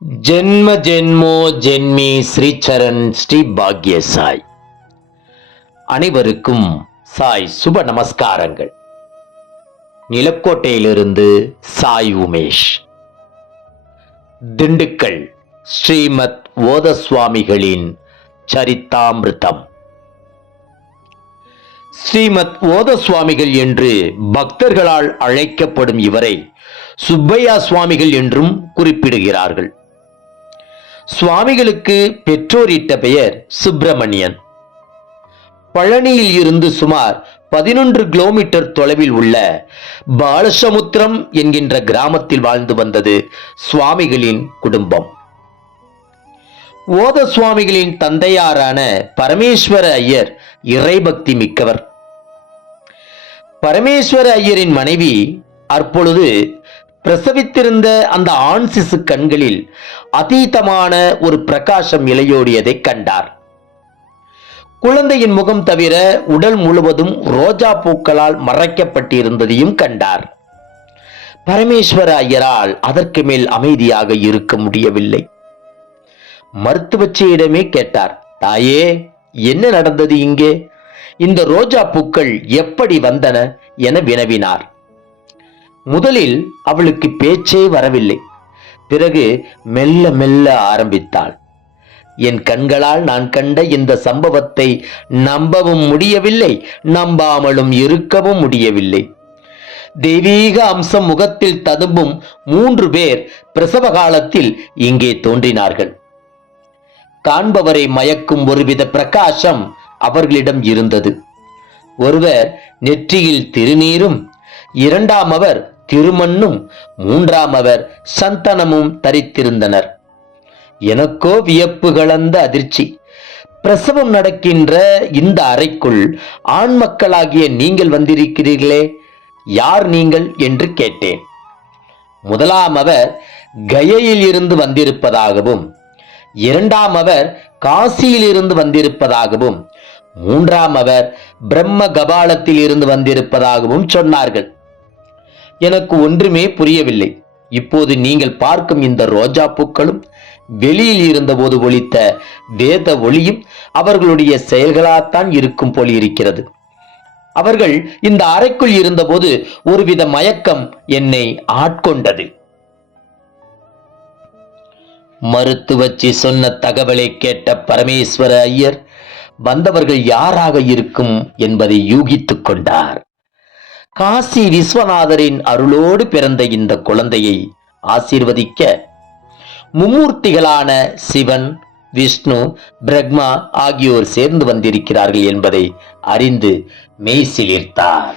ஜென்ம ஜென்மோ ஜென்மி ஸ்ரீ சரண் ஸ்ரீ பாக்ய சாய். அனைவருக்கும் சாய் சுப நமஸ்காரங்கள். நிலக்கோட்டையிலிருந்து சாய் உமேஷ். திண்டுக்கல் ஸ்ரீமத் ஓத சுவாமிகளின் சரித்தாமிர்தம். ஸ்ரீமத் ஓத சுவாமிகள் என்று பக்தர்களால் அழைக்கப்படும் இவரை சுப்பையா சுவாமிகள் என்றும் குறிப்பிடுகிறார்கள். சுவாமிகளுக்கு பெற்றோரிட்ட பெயர் சுப்பிரமணியன். பழனியில் இருந்து சுமார் 11 கிலோமீட்டர் தொலைவில் உள்ள பாலசமுத்திரம் என்கின்ற கிராமத்தில் வாழ்ந்து வந்தது சுவாமிகளின் குடும்பம். ஓத சுவாமிகளின் தந்தையாரான பரமேஸ்வர ஐயர் இறைபக்தி மிக்கவர். பரமேஸ்வர ஐயரின் மனைவி அப்பொழுது பிரசவித்திருந்த அந்த ஆண் சிசு கண்களில் அதீதமான ஒரு பிரகாசம் இலையோடியதை கண்டார். குழந்தையின் முகம் தவிர உடல் முழுவதும் ரோஜா பூக்களால் மறைக்கப்பட்டிருந்ததையும் கண்டார். பரமேஸ்வர ஐயரால் அதற்கு மேல் அமைதியாக இருக்க முடியவில்லை. மருத்துவச்சியிடமே கேட்டார், தாயே, என்ன நடந்தது இங்கே? இந்த ரோஜா பூக்கள் எப்படி வந்தன என வினவினார். முதலில் அவளுக்கு பேச்சே வரவில்லை. பிறகு மெல்ல மெல்ல ஆரம்பித்தாள். என் கண்களால் நான் கண்ட இந்த சம்பவத்தை நம்பவும் முடியவில்லை, நம்பாமலும் இருக்கவும் முடியவில்லை. தெய்வீக அம்சம் முகத்தில் ததும்பும் 3 பேர் பிரசவ காலத்தில் இங்கே தோன்றினார்கள். காண்பவரை மயக்கும் ஒருவித பிரகாசம் அவர்களிடம் இருந்தது. ஒருவர் நெற்றியில் திருநீரும், 2ஆம் அவர் திருமண்ணும், 3ஆம் அவர் சந்தனமும் தரித்திருந்தனர். எனக்கோ வியப்பு கலந்த அதிர்ச்சி. பிரசவம் நடக்கின்ற இந்த அறைக்குள் ஆண் மக்களாகிய நீங்கள் வந்திருக்கிறீர்களே, யார் நீங்கள் என்று கேட்டேன். 1ஆம் அவர் கயையில் இருந்து வந்திருப்பதாகவும், 2ஆம் அவர் காசியில் இருந்து வந்திருப்பதாகவும், 3ஆம் அவர் பிரம்ம கபாலத்தில் இருந்து வந்திருப்பதாகவும் சொன்னார்கள். எனக்கு ஒன்றுமே புரியவில்லை. இப்போது நீங்கள் பார்க்கும் இந்த ரோஜா பூக்களும் வெளியில் இருந்தபோது ஒலித்த வேத ஒளியும் அவர்களுடைய செயல்களாத்தான் இருக்கும் போல் இருக்கிறது. அவர்கள் இந்த அறைக்குள் இருந்தபோது ஒருவித மயக்கம் என்னை ஆட்கொண்டது. மருத்துவச்சி சொன்ன தகவலை கேட்ட பரமேஸ்வர ஐயர் வந்தவர்கள் யாராக இருக்கும் என்பதை யூகித்துக் கொண்டார். காசி விஸ்வநாதரின் அருளோடு பிறந்த இந்த குழந்தையை ஆசீர்வதிக்க மும்மூர்த்திகளான சிவன், விஷ்ணு, பிரம்மா ஆகியோர் சேர்ந்து வந்திருக்கிறார்கள் என்பதை அறிந்து மெய்சிலிர்த்தார்.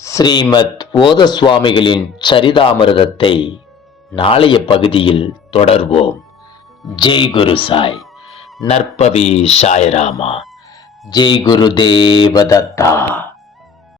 ஸ்ரீமத் ஓத சுவாமிகளின் சரிதாமிர்தத்தை நாளைய பகுதியில் தொடர்வோம். ஜெய் குரு சாய். நற்பவி சாய்ராமா. ஜெய் குரு தேவதத்தா.